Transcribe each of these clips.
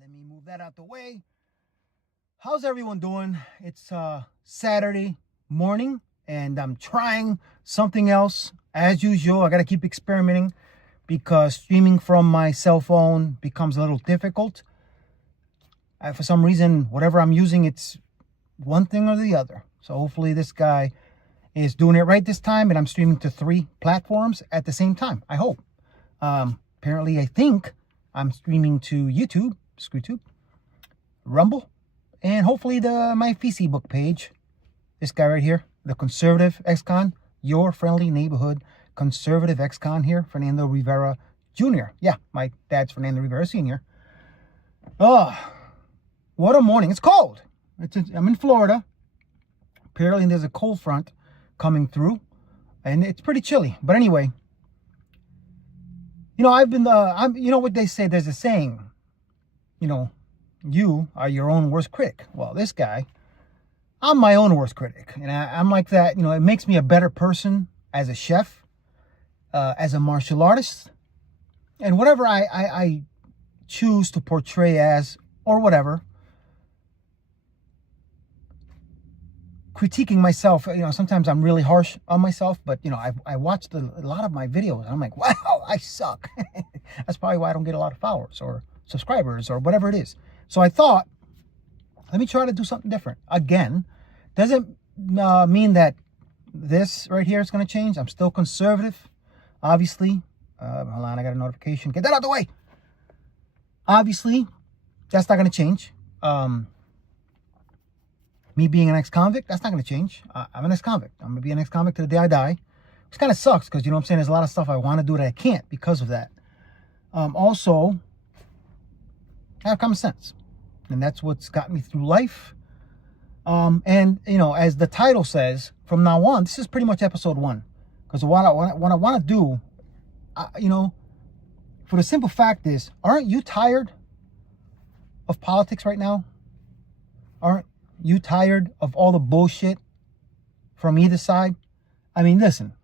Let me move that out the way. How's everyone doing? It's Saturday morning, and I'm trying something else. As usual, I got to keep experimenting because streaming from my cell phone becomes a little difficult. For some reason, whatever I'm using, it's one thing or the other. So hopefully this guy is doing it right this time, and I'm streaming to 3 platforms at the same time. I hope. Apparently, I think I'm streaming to YouTube, ScrewTube, Rumble, and hopefully my Facebook page. This guy right here, the Conservative Ex-Con, your friendly neighborhood Conservative Ex-Con here, Fernando Rivera Jr. Yeah, my dad's Fernando Rivera Sr. Oh, what a morning. It's cold. I'm in Florida. Apparently there's a cold front coming through, and it's pretty chilly. But anyway, I've been, what they say, there's a saying, you are your own worst critic. Well, this guy, I'm my own worst critic. And I'm like that. It makes me a better person as a chef, as a martial artist, and whatever I choose to portray as, or whatever. Critiquing myself, sometimes I'm really harsh on myself, but, I watched a lot of my videos, and I'm like, wow, I suck. That's probably why I don't get a lot of followers or subscribers or whatever it is. So I thought, let me try to do something different. Again, doesn't mean that this right here is going to change. I'm still conservative, obviously. Hold on, I got a notification. Get that out of the way. Obviously, that's not going to change. Me being an ex-convict, that's not going to change. I'm an ex-convict. I'm going to be an ex-convict to the day I die. Which kind of sucks because, there's a lot of stuff I want to do that I can't because of that. Also, I have common sense. And that's what's got me through life. And, as the title says, from now on, this is pretty much episode 1. Because what I want to do, for the simple fact is, aren't you tired of politics right now? Aren't you tired of all the bullshit from either side? I mean, listen.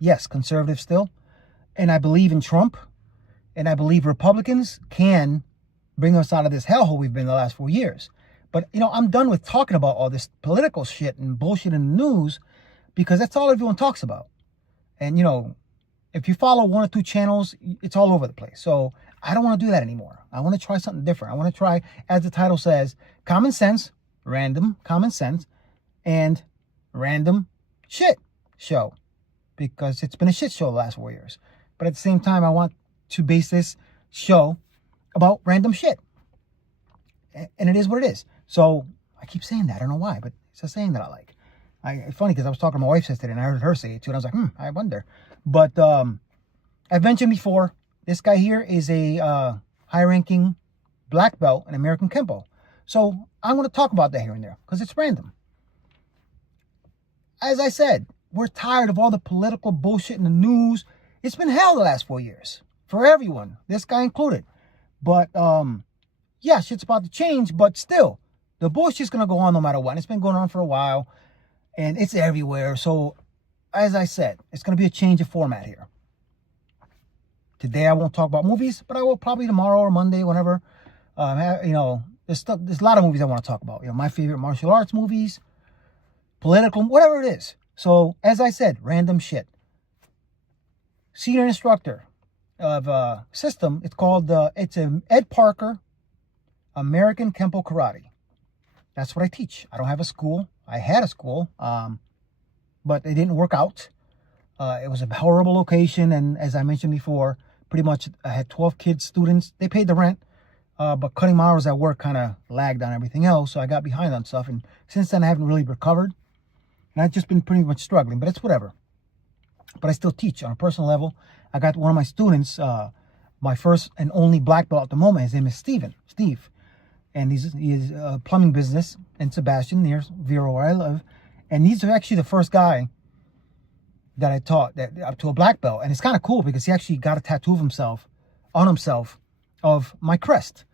Yes, conservative still. And I believe in Trump. And I believe Republicans can bring us out of this hellhole we've been the last 4 years. But, I'm done with talking about all this political shit and bullshit in the news because that's all everyone talks about. And, if you follow 1 or 2 channels, it's all over the place. So I don't want to do that anymore. I want to try something different. I want to try, as the title says, common sense, random common sense, and random shit show. Because it's been a shit show the last 4 years. But at the same time, I want to base this show about random shit. And it is what it is. So I keep saying that. I don't know why, but it's a saying that I like. It's funny because I was talking to my wife yesterday and I heard her say it too. And I was like, I wonder. But I've mentioned before, this guy here is a high-ranking black belt in American Kempo. So I'm going to talk about that here and there because it's random. As I said, we're tired of all the political bullshit in the news. It's been hell the last 4 years for everyone, this guy included. But yeah, shit's about to change, but still, the bullshit's going to go on no matter what. And it's been going on for a while, and it's everywhere. So, as I said, it's going to be a change of format here. Today, I won't talk about movies, but I will probably tomorrow or Monday, whenever. There's a lot of movies I want to talk about. My favorite martial arts movies, political, whatever it is. So, as I said, random shit. Senior instructor of system. It's called, it's a Ed Parker American Kempo Karate. That's what I teach. I don't have a school. I had a school, but it didn't work out. It was a horrible location, and as I mentioned before, pretty much I had 12 kids, students. They paid the rent, but cutting my hours at work kind of lagged on everything else, so I got behind on stuff, and since then I haven't really recovered, and I've just been pretty much struggling, but it's whatever. But I still teach on a personal level. I got one of my students, my first and only black belt at the moment. His name is Steve. And he's a plumbing business in Sebastian, near Vero, where I live. And he's actually the first guy that I taught that up to a black belt. And it's kind of cool because he actually got a tattoo of himself of my crest.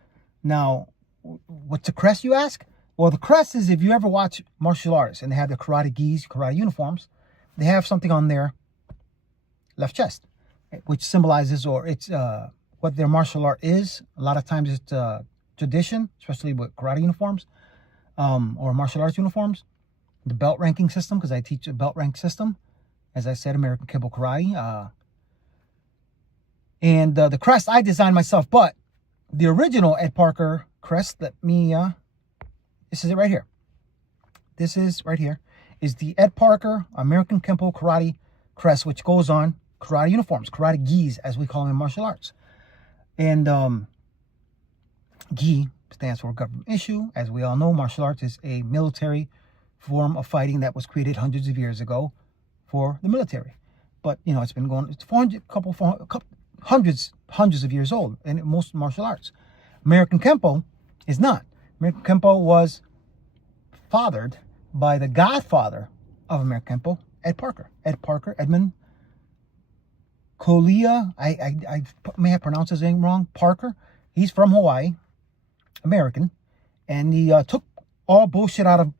Now, what's a crest, you ask? Well, the crest is, if you ever watch martial arts and they have the karate gis, karate uniforms, they have something on their left chest, which symbolizes, or it's what their martial art is. A lot of times it's tradition, especially with karate uniforms or martial arts uniforms. The belt ranking system, because I teach a belt rank system. As I said, American Kempo Karate. And the crest I designed myself, but the original Ed Parker crest, this is it right here. This is right here, is the Ed Parker American Kempo Karate crest, which goes on karate uniforms, karate gis, as we call them in martial arts. And gi stands for government issue. As we all know, martial arts is a military form of fighting that was created hundreds of years ago for the military. But, you know, it's been going, it's hundreds of years old in most martial arts. American Kempo is not. American Kempo was fathered by the godfather of American Kempo, Ed Parker. Ed Parker, Edmund Kolia, I may have pronounced his name wrong, Parker. He's from Hawaii, American, and he took all bullshit out of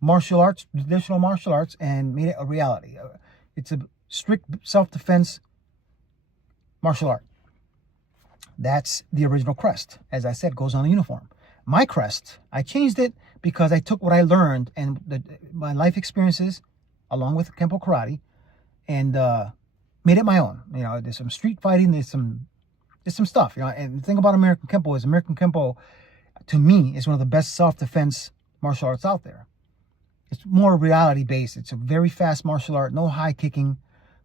martial arts, traditional martial arts, and made it a reality. It's a strict self-defense martial art. That's the original crest. As I said, goes on the uniform. My crest, I changed it because I took what I learned and my life experiences, along with Kempo Karate, and made it my own. You know, there's some street fighting, there's some stuff. You know, and the thing about American Kempo is American Kempo, to me, is one of the best self-defense martial arts out there. It's more reality based. It's a very fast martial art, no high kicking.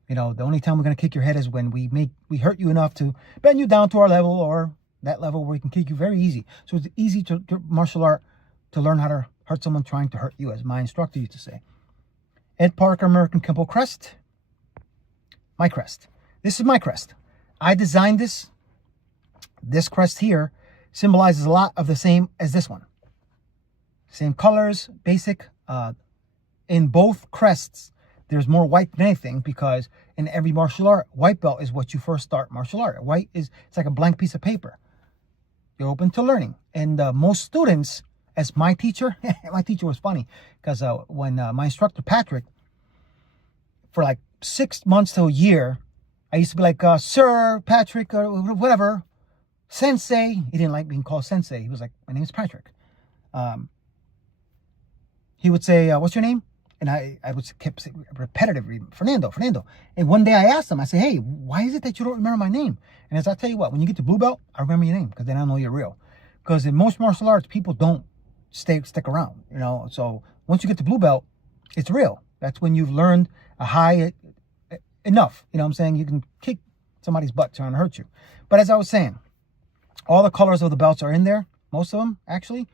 You know, the only time we're going to kick your head is when we hurt you enough to bend you down to our level, or that level where we can kick you very easy. So it's easy to martial art to learn how to hurt someone trying to hurt you, as my instructor used to say. Ed Parker American Kempo crest. My crest. This is my crest. I designed this. This crest here symbolizes a lot of the same as this one. Same colors, basic. In both crests, there's more white than anything, because in every martial art, white belt is what you first start martial art. White it's like a blank piece of paper. You're open to learning. And most students, as my teacher, my teacher was funny, because when my instructor, Patrick, for like 6 months to a year, I used to be like, Sir Patrick, or whatever, Sensei. He didn't like being called Sensei. He was like, my name is Patrick. He would say, what's your name? And I would keep saying repetitively, Fernando. And one day I asked him, I said, hey, why is it that you don't remember my name? And as I tell you what, when you get to blue belt, I remember your name, because then I know you're real. Because in most martial arts, people don't stick around, you know. So once you get to blue belt, it's real. That's when you've learned a high enough. You know what I'm saying? You can kick somebody's butt trying to hurt you. But as I was saying, all the colors of the belts are in there. Most of them, actually.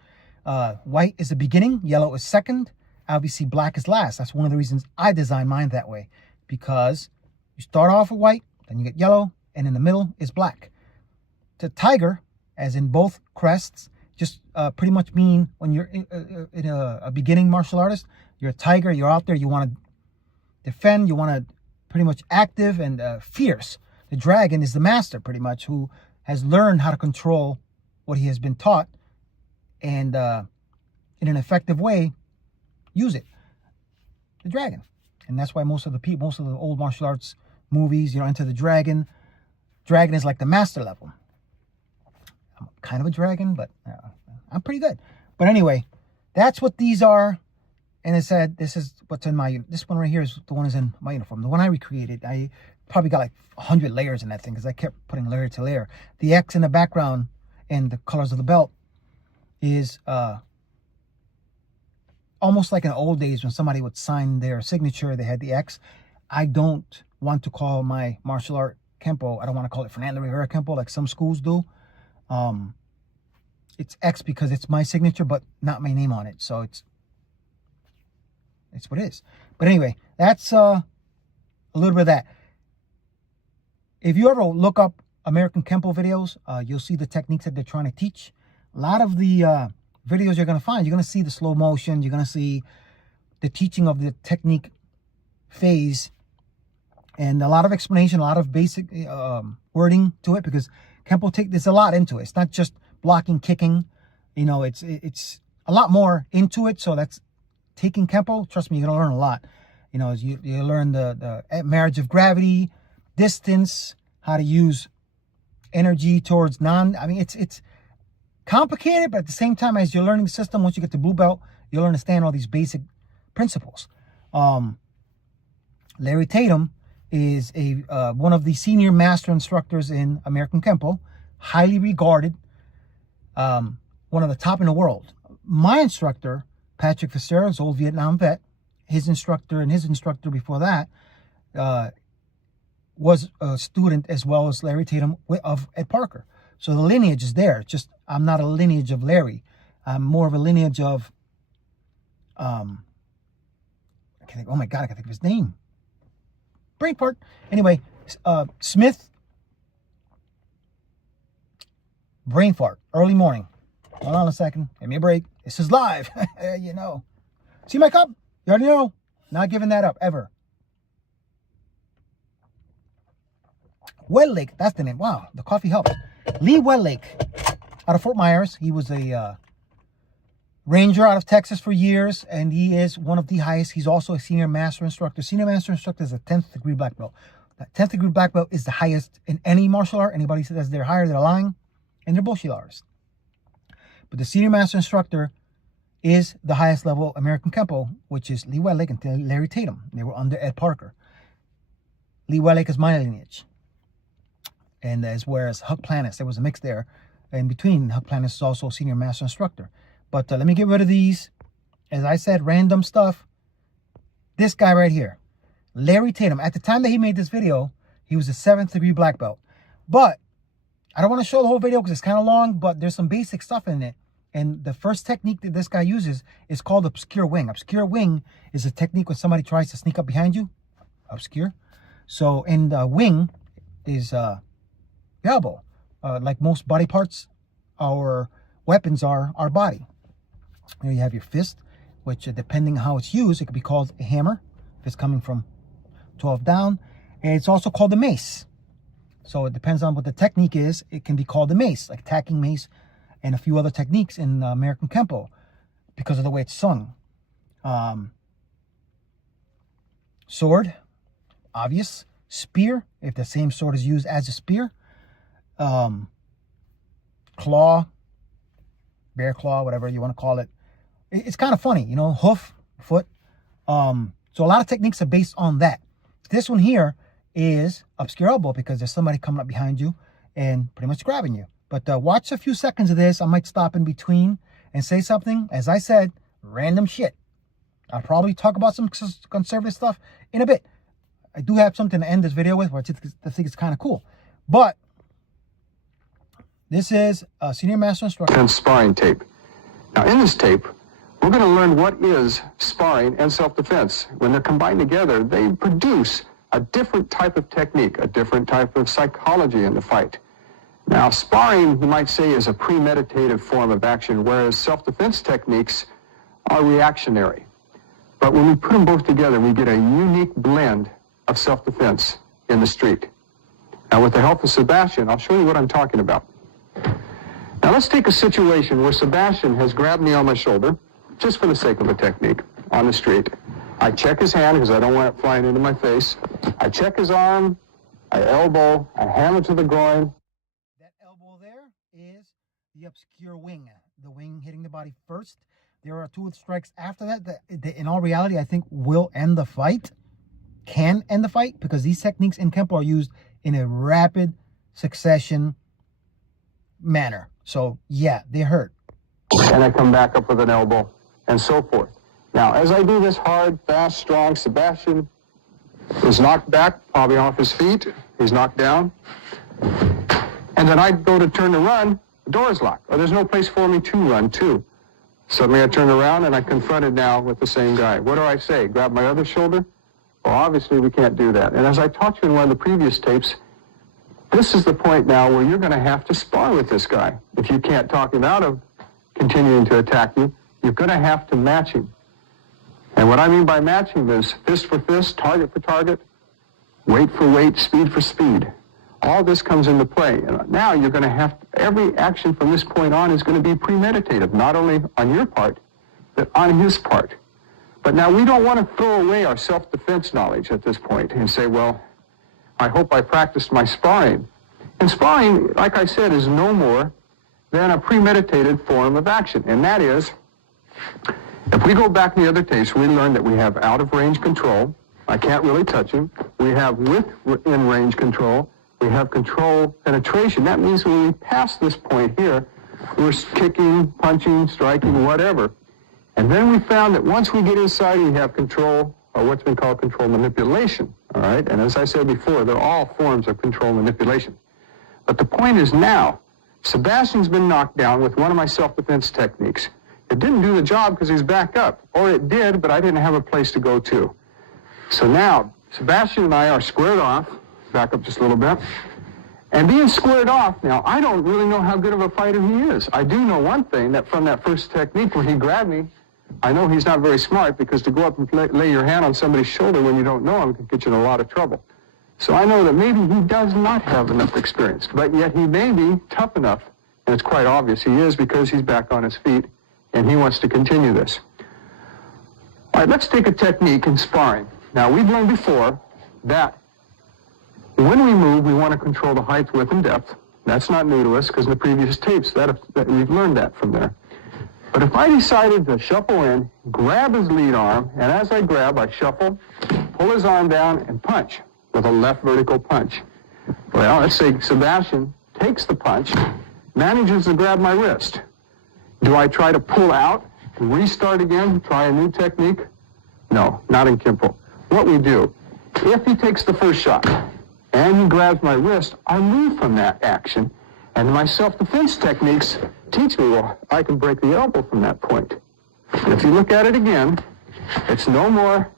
White is the beginning. Yellow is second. Obviously, black is last. That's one of the reasons I designed mine that way. Because you start off with white, then you get yellow, and in the middle is black. The tiger, as in both crests, just pretty much mean when you're in a beginning martial artist, you're a tiger, you're out there, you want to defend, you want to pretty much active and fierce. The dragon is the master, pretty much, who has learned how to control what he has been taught, and in an effective way, use it. The dragon. And that's why most of the old martial arts movies, you know, Enter the Dragon is like the master level. I'm kind of a dragon, but I'm pretty good. But anyway, that's what these are. And it said, this is what's in my, this one right here is the one is in my uniform. The one I recreated, I probably got like 100 layers in that thing, because I kept putting layer to layer. The X in the background and the colors of the belt is almost like in the old days when somebody would sign their signature, they had the X. I don't want to call my martial art Kempo, I don't want to call it Fernando Rivera Kempo like some schools do. It's X because it's my signature, but not my name on it. So it's what it is. But anyway, that's a little bit of that. If you ever look up American Kempo videos, you'll see the techniques that they're trying to teach. A lot of the videos you're going to find, you're going to see the slow motion, you're going to see the teaching of the technique phase, and a lot of explanation, a lot of basic wording to it, because Kempo there's a lot into it. It's not just blocking, kicking, you know, it's a lot more into it. So that's taking Kempo. Trust me, you're going to learn a lot. You know, you learn the marriage of gravity, distance, how to use energy towards I mean, it's complicated, but at the same time, as you're learning the system, once you get to blue belt, you'll understand all these basic principles. Larry Tatum is one of the senior master instructors in American Kempo, highly regarded, one of the top in the world. My instructor, Patrick Fisera, is an old Vietnam vet. His instructor and his instructor before that was a student as well as Larry Tatum of Ed Parker. So the lineage is there. Just I'm not a lineage of Larry. I'm more of a lineage of I can't think. Oh my God, I can't think of his name. Brain fart. Anyway, Smith. Brain fart. Early morning. Hold on a second. Give me a break. This is live. You know. See my cup? You already know. Not giving that up ever. Westlake. That's the name. Wow, the coffee helps. Lee Westlake, out of Fort Myers. He was a ranger out of Texas for years, and he is one of the highest. He's also a senior master instructor. Senior master instructor is a 10th degree black belt. That 10th degree black belt is the highest in any martial art. Anybody says they're higher, they're lying, and they're bullshit artists. But the senior master instructor is the highest level American Kempo, which is Lee Westlake and Larry Tatum. They were under Ed Parker. Lee Westlake is my lineage. And as whereas Huck Planis, there was a mix there in between. Huck Planis is also a senior master instructor. But let me get rid of these. As I said, random stuff. This guy right here, Larry Tatum. At the time that he made this video, he was a 7th degree black belt. But I don't want to show the whole video because it's kind of long, but there's some basic stuff in it. And the first technique that this guy uses is called obscure wing. Obscure wing is a technique when somebody tries to sneak up behind you. Obscure. So, and wing is the elbow. Like most body parts, our weapons are our body. You know, you have your fist, which depending on how it's used, it could be called a hammer if it's coming from 12 down. And it's also called a mace. So it depends on what the technique is. It can be called a mace, like tacking mace, and a few other techniques in American Kempo because of the way it's sung. Sword, obvious. Spear, if the same sword is used as a spear. Claw, bear claw, whatever you want to call it. It's kind of funny, you know, hoof, foot. So a lot of techniques are based on that. This one here is obscure elbow because there's somebody coming up behind you and pretty much grabbing you. But watch a few seconds of this. I might stop in between and say something. As I said, random shit. I'll probably talk about some conservative stuff in a bit. I do have something to end this video with, which I think is kind of cool. But this is a senior master instructor. And sparring tape. Now in this tape, we're going to learn what is sparring and self-defense. When they're combined together, they produce a different type of technique, a different type of psychology in the fight. Now, sparring, you might say, is a premeditative form of action, whereas self-defense techniques are reactionary. But when we put them both together, we get a unique blend of self-defense in the street. Now, with the help of Sebastian, I'll show you what I'm talking about. Now, let's take a situation where Sebastian has grabbed me on my shoulder, just for the sake of a technique, on the street. I check his hand because I don't want it flying into my face. I check his arm, I elbow, I hammer to the groin. That elbow there is the obscure wing, the wing hitting the body first. There are 2 strikes after that in all reality, I think will end the fight, can end the fight, because these techniques in Kempo are used in a rapid succession manner. So yeah, they hurt. And I come back up with an elbow and so forth. Now, as I do this hard, fast, strong, Sebastian is knocked back, probably off his feet. He's knocked down. And then I go to turn to run, the door is locked, or there's no place for me to run to. Suddenly I turn around and I'm confronted now with the same guy. What do I say? Grab my other shoulder? Well, obviously we can't do that. And as I taught you in one of the previous tapes, this is the point now where you're going to have to spar with this guy. If you can't talk him out of continuing to attack you, you're going to have to match him. And what I mean by matching is fist for fist, target for target, weight for weight, speed for speed. All this comes into play. And now you're going to have, every action from this point on is going to be premeditative, not only on your part, but on his part. But now we don't want to throw away our self-defense knowledge at this point and say, well, I hope I practiced my sparring. And sparring, like I said, is no more than a premeditated form of action. And that is, if we go back to the other tapes, we learned that we have out-of-range control. I can't really touch him. We have within-range control. We have control penetration. That means when we pass this point here, we're kicking, punching, striking, whatever. And then we found that once we get inside, we have control, or what's been called control manipulation. All right? And as I said before, they're all forms of control manipulation. But the point is now, Sebastian's been knocked down with one of my self-defense techniques. It didn't do the job because he's back up. Or it did, but I didn't have a place to go to. So now, Sebastian and I are squared off. Back up just a little bit. And being squared off, now, I don't really know how good of a fighter he is. I do know one thing, that from that first technique where he grabbed me, I know he's not very smart, because to go up and lay your hand on somebody's shoulder when you don't know him can get you in a lot of trouble. So I know that maybe he does not have enough experience, but yet he may be tough enough, and it's quite obvious he is, because he's back on his feet, and he wants to continue this. All right, let's take a technique in sparring. Now, we've learned before that when we move, we want to control the height, width, and depth. That's not new to us, because in the previous tapes, that we've learned that from there. But if I decided to shuffle in, grab his lead arm, and as I grab, I shuffle, pull his arm down, and punch with a left vertical punch. Well, let's say Sebastian takes the punch, manages to grab my wrist. Do I try to pull out, restart again, try a new technique? No, not in Kempo. What we do, if he takes the first shot and he grabs my wrist, I move from that action, and my self-defense techniques teach me, well, I can break the elbow from that point. And if you look at it again, it's no more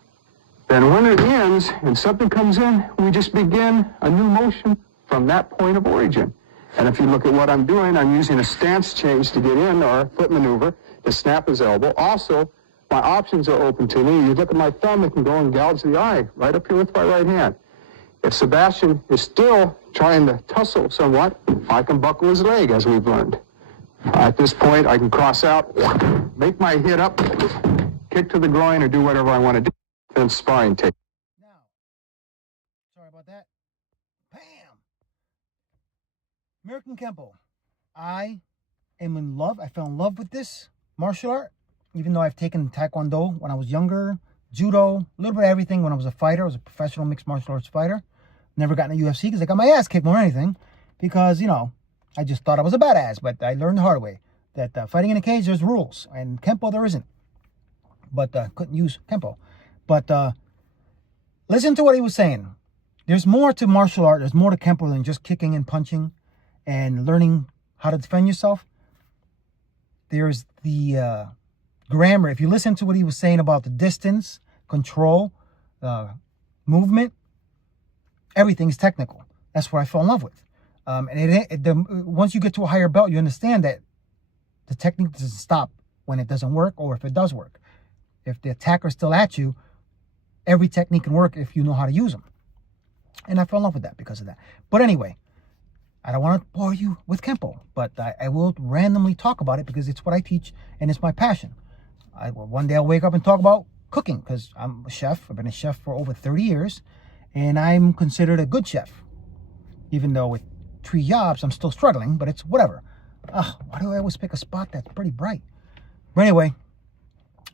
than when it ends and something comes in, we just begin a new motion from that point of origin. And if you look at what I'm doing, I'm using a stance change to get in, or a foot maneuver to snap his elbow. Also, my options are open to me. You look at my thumb, it can go and gouge the eye right up here with my right hand. If Sebastian is still trying to tussle somewhat, I can buckle his leg, as we've learned. At this point, I can cross out, make my hit up, kick to the groin, or do whatever I want to do. Then sparring take. Now, sorry about that. Bam! American Kempo. I am in love. I fell in love with this martial art, even though I've taken Taekwondo when I was younger, Judo, a little bit of everything when I was a fighter. I was a professional mixed martial arts fighter. Never got in the UFC because I got my ass kicked more than anything, because, you know, I just thought I was a badass, but I learned the hard way that fighting in a cage, there's rules, and Kempo there isn't. But couldn't use Kempo. But listen to what he was saying. There's more to martial art. There's more to Kempo than just kicking and punching and learning how to defend yourself. There's the grammar. If you listen to what he was saying about the distance, control, movement, everything's technical. That's what I fell in love with. Once you get to a higher belt, you understand that the technique doesn't stop when it doesn't work, or if it does work. If the attacker's still at you, every technique can work if you know how to use them. And I fell in love with that because of that. But anyway, I don't want to bore you with Kempo, but I will randomly talk about it because it's what I teach and it's my passion. One day I'll wake up and talk about cooking, because I'm a chef. I've been a chef for over 30 years, and I'm considered a good chef. Even though with 3 jobs, I'm still struggling, but it's whatever. Why do I always pick a spot that's pretty bright? But anyway,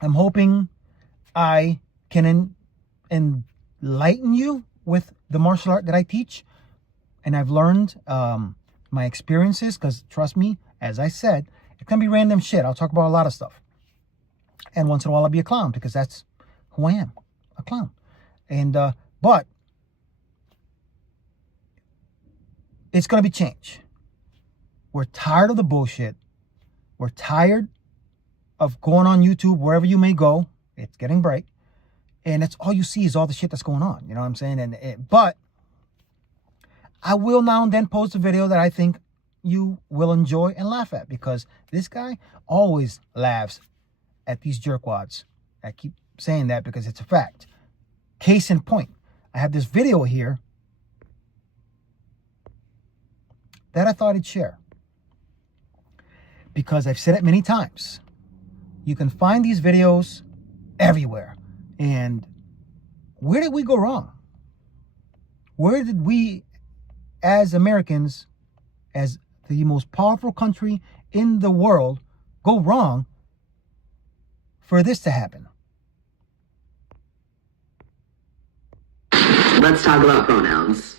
I'm hoping I can enlighten you with the martial art that I teach. And I've learned my experiences, because trust me, as I said, it can be random shit. I'll talk about a lot of stuff. And once in a while I'll be a clown, because that's who I am, a clown. And but it's going to be change. We're tired of the bullshit. We're tired of going on YouTube, wherever you may go. It's getting bright. And it's all you see is all the shit that's going on. You know what I'm saying? But I will now and then post a video that I think you will enjoy and laugh at, because this guy always laughs at these jerkwads. I keep saying that because it's a fact. Case in point, I have this video here that I thought I'd share, because I've said it many times. You can find these videos everywhere. And where did we go wrong? Where did we, as Americans, as the most powerful country in the world go wrong for this to happen? Let's talk about pronouns.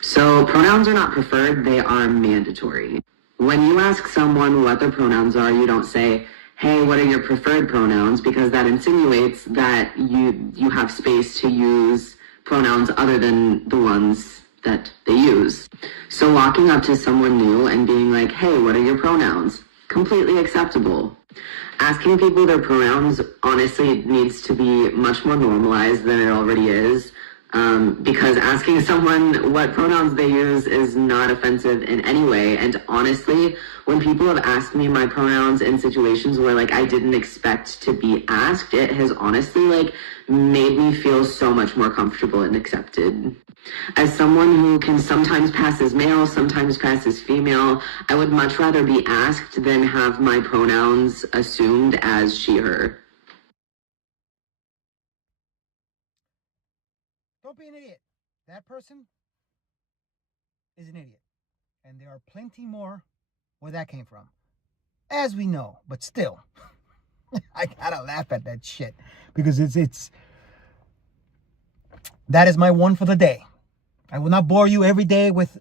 So pronouns are not preferred, they are mandatory. When you ask someone what their pronouns are, you don't say, hey, what are your preferred pronouns? Because that insinuates that you have space to use pronouns other than the ones that they use. So walking up to someone new and being like, hey, what are your pronouns? Completely acceptable. Asking people their pronouns honestly needs to be much more normalized than it already is. Because asking someone what pronouns they use is not offensive in any way. And honestly, when people have asked me my pronouns in situations where like I didn't expect to be asked, it has honestly like made me feel so much more comfortable and accepted. As someone who can sometimes pass as male, sometimes pass as female, I would much rather be asked than have my pronouns assumed as she, her. Don't be an idiot. That person is an idiot. And there are plenty more where that came from. As we know, but still, I gotta laugh at that shit. Because it's that is my one for the day. I will not bore you every day with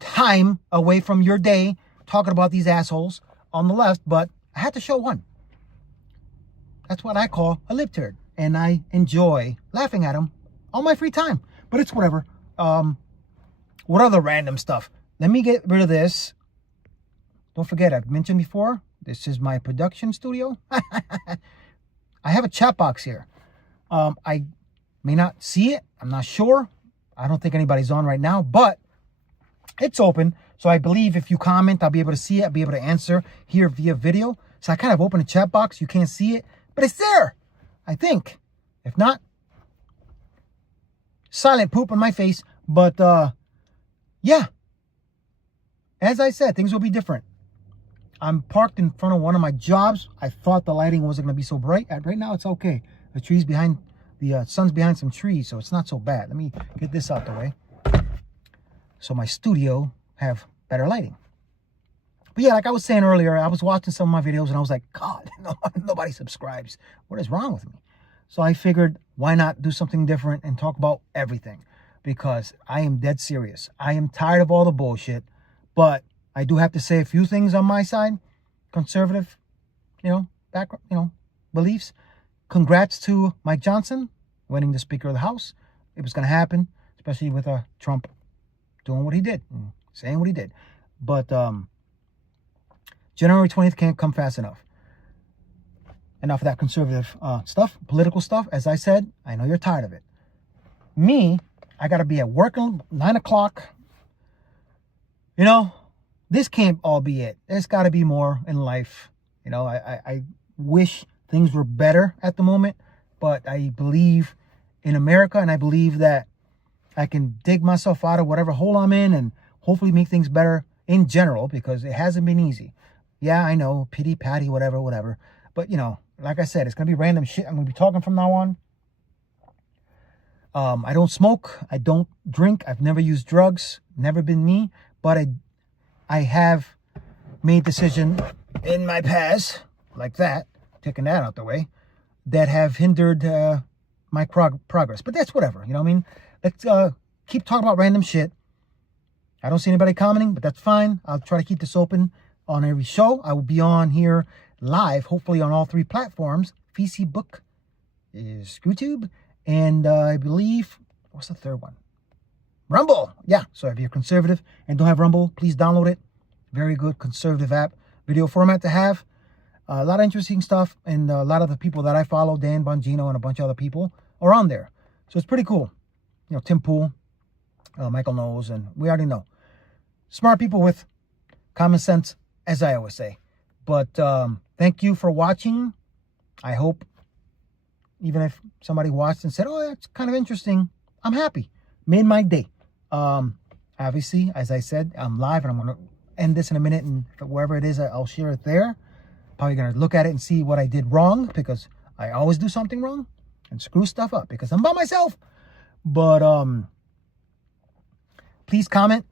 time away from your day talking about these assholes on the left, but I had to show one. That's what I call a libtard. And I enjoy laughing at him all my free time, but it's whatever. What other random stuff? Let me get rid of this. Don't forget, I've mentioned before, this is my production studio. I have a chat box here. I may not see it. I'm not sure. I don't think anybody's on right now, but it's open. So I believe if you comment, I'll be able to see it. I'll be able to answer here via video. So I kind of open a chat box. You can't see it, but it's there, I think. If not, silent poop on my face. But yeah, as I said, things will be different. I'm parked in front of one of my jobs. I thought the lighting wasn't going to be so bright. Right now, it's okay. The trees behind, the sun's behind some trees, so it's not so bad. Let me get this out the way. So my studio have better lighting. But yeah, like I was saying earlier, I was watching some of my videos and I was like, God, nobody subscribes. What is wrong with me? So I figured, why not do something different and talk about everything? Because I am dead serious. I am tired of all the bullshit, but I do have to say a few things on my side. Conservative, background, beliefs. Congrats to Mike Johnson winning the Speaker of the House. It was going to happen, especially with Trump doing what he did, and saying what he did. But January 20th can't come fast enough. Enough of that conservative stuff, political stuff. As I said, I know you're tired of it. Me, I got to be at work at 9 o'clock. This can't all be it. There's got to be more in life. I wish things were better at the moment, but I believe in America, and I believe that I can dig myself out of whatever hole I'm in and hopefully make things better in general, because it hasn't been easy. Yeah, I know, pity, patty, whatever. But, like I said, it's going to be random shit I'm going to be talking from now on. I don't smoke. I don't drink. I've never used drugs. Never been me. But I have made decisions in my past, like that, taking that out the way, that have hindered my progress. But that's whatever. You know what I mean? Let's keep talking about random shit. I don't see anybody commenting, but that's fine. I'll try to keep this open on every show. I will be on here live, hopefully on all 3 platforms. Facebook is YouTube. And I believe, what's the third one? Rumble. Yeah. So if you're conservative and don't have Rumble, please download it. Very good conservative app. Video format to have. A lot of interesting stuff. And a lot of the people that I follow, Dan Bongino and a bunch of other people, are on there. So it's pretty cool. Tim Pool, Michael Knowles, and we already know. Smart people with common sense, as I always say. But thank you for watching. I hope, even if somebody watched and said, oh, that's kind of interesting, I'm happy. Made my day. Obviously, as I said, I'm live, and I'm going to end this in a minute, and wherever it is, I'll share it there. Probably going to look at it and see what I did wrong, because I always do something wrong and screw stuff up because I'm by myself. But please comment,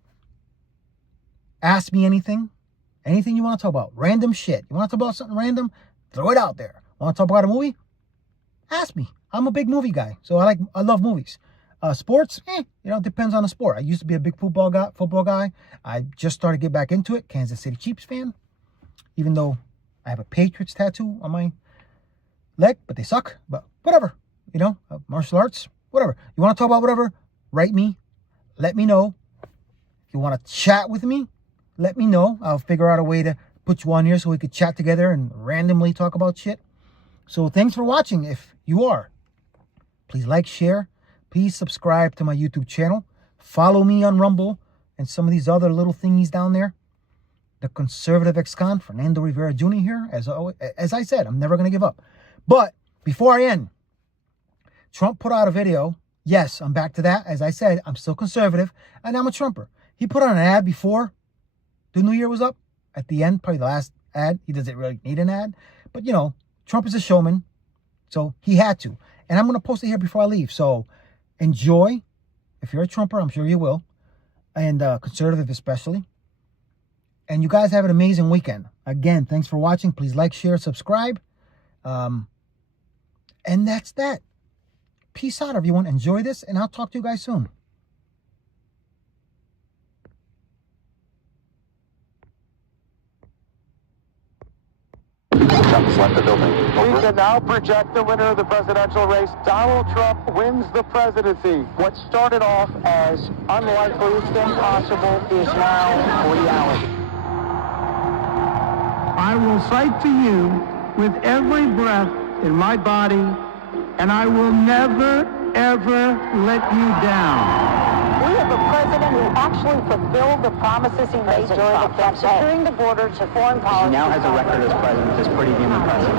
Ask me anything. Anything you want to talk about. Random shit. You want to talk about something random? Throw it out there. Want to talk about a movie? Ask me. I'm a big movie guy, so I love movies. Sports, depends on the sport. I used to be a big football guy. I just started to get back into it. Kansas City Chiefs fan. Even though I have a Patriots tattoo on my leg, but they suck. But whatever. Martial arts, whatever. You want to talk about whatever? Write me. Let me know. If you want to chat with me, let me know. I'll figure out a way to put you on here so we could chat together and randomly talk about shit. So thanks for watching. If you are, please like, share. Please subscribe to my YouTube channel. Follow me on Rumble and some of these other little thingies down there. The conservative ex-con, Fernando Rivera Jr. here. As I said, I'm never going to give up. But before I end, Trump put out a video. Yes, I'm back to that. As I said, I'm still conservative and I'm a Trumper. He put out an ad before the new year was up. At the end, probably the last ad. He doesn't really need an ad. But, Trump is a showman. So he had to. And I'm going to post it here before I leave. So enjoy. If you're a Trumper, I'm sure you will. And conservative especially. And you guys have an amazing weekend. Again, thanks for watching. Please like, share, subscribe. And that's that. Peace out, everyone. Enjoy this, and I'll talk to you guys soon. Left the building. We can now project the winner of the presidential race. Donald Trump wins the presidency. What started off as unlikely, impossible, is now reality. I will fight for you with every breath in my body, and I will never, ever let you down. We have a president who actually fulfilled the promises he made during the campaign, securing the border to foreign policy. He now has a record as president that's pretty damn impressive.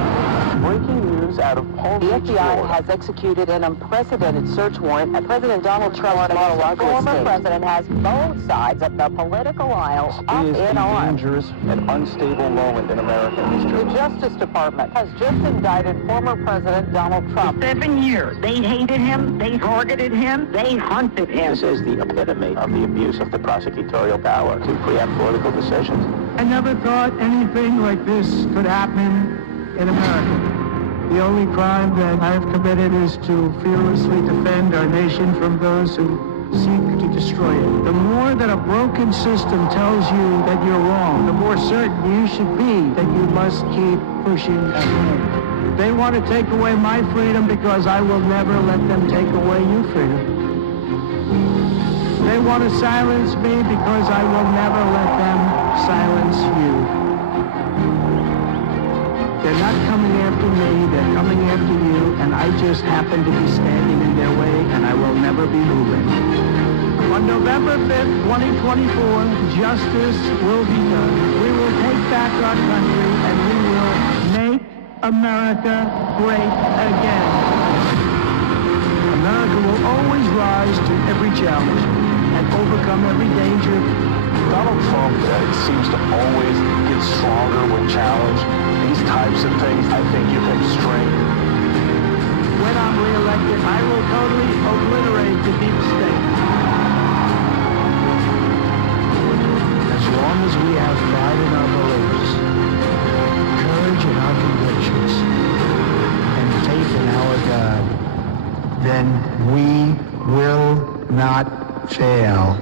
Breaking news out of Palm The Beach, FBI Florida. has executed an unprecedented search warrant at President Donald Trump's Mar-a-Lago estate. The former president has both sides of the political aisle up It is in a arms. dangerous and unstable moment in American history. The Justice Department has just indicted former President Donald Trump. 7 years. They hated him, they targeted him, they hunted him. This is the epitome of the abuse of the prosecutorial power to preempt political decisions. I never thought anything like this could happen in America. The only crime that I have committed is to fearlessly defend our nation from those who seek to destroy it. The more that a broken system tells you that you're wrong, the more certain you should be that you must keep pushing ahead. They want to take away my freedom because I will never let them take away your freedom. They want to silence me because I will never let them silence you. They're not coming after me, they're coming after you, and I just happen to be standing in their way, and I will never be moving. On November 5th, 2024, justice will be done. We will take back our country, and we will make America great again. America will always rise to every challenge and overcome every danger. Donald Trump seems to always get stronger when challenged. These types of things, I think, give him strength. When I'm reelected, I will totally obliterate the deep state. As long as we have pride in our beliefs, courage in our convictions, and faith in our God, then we will not fail.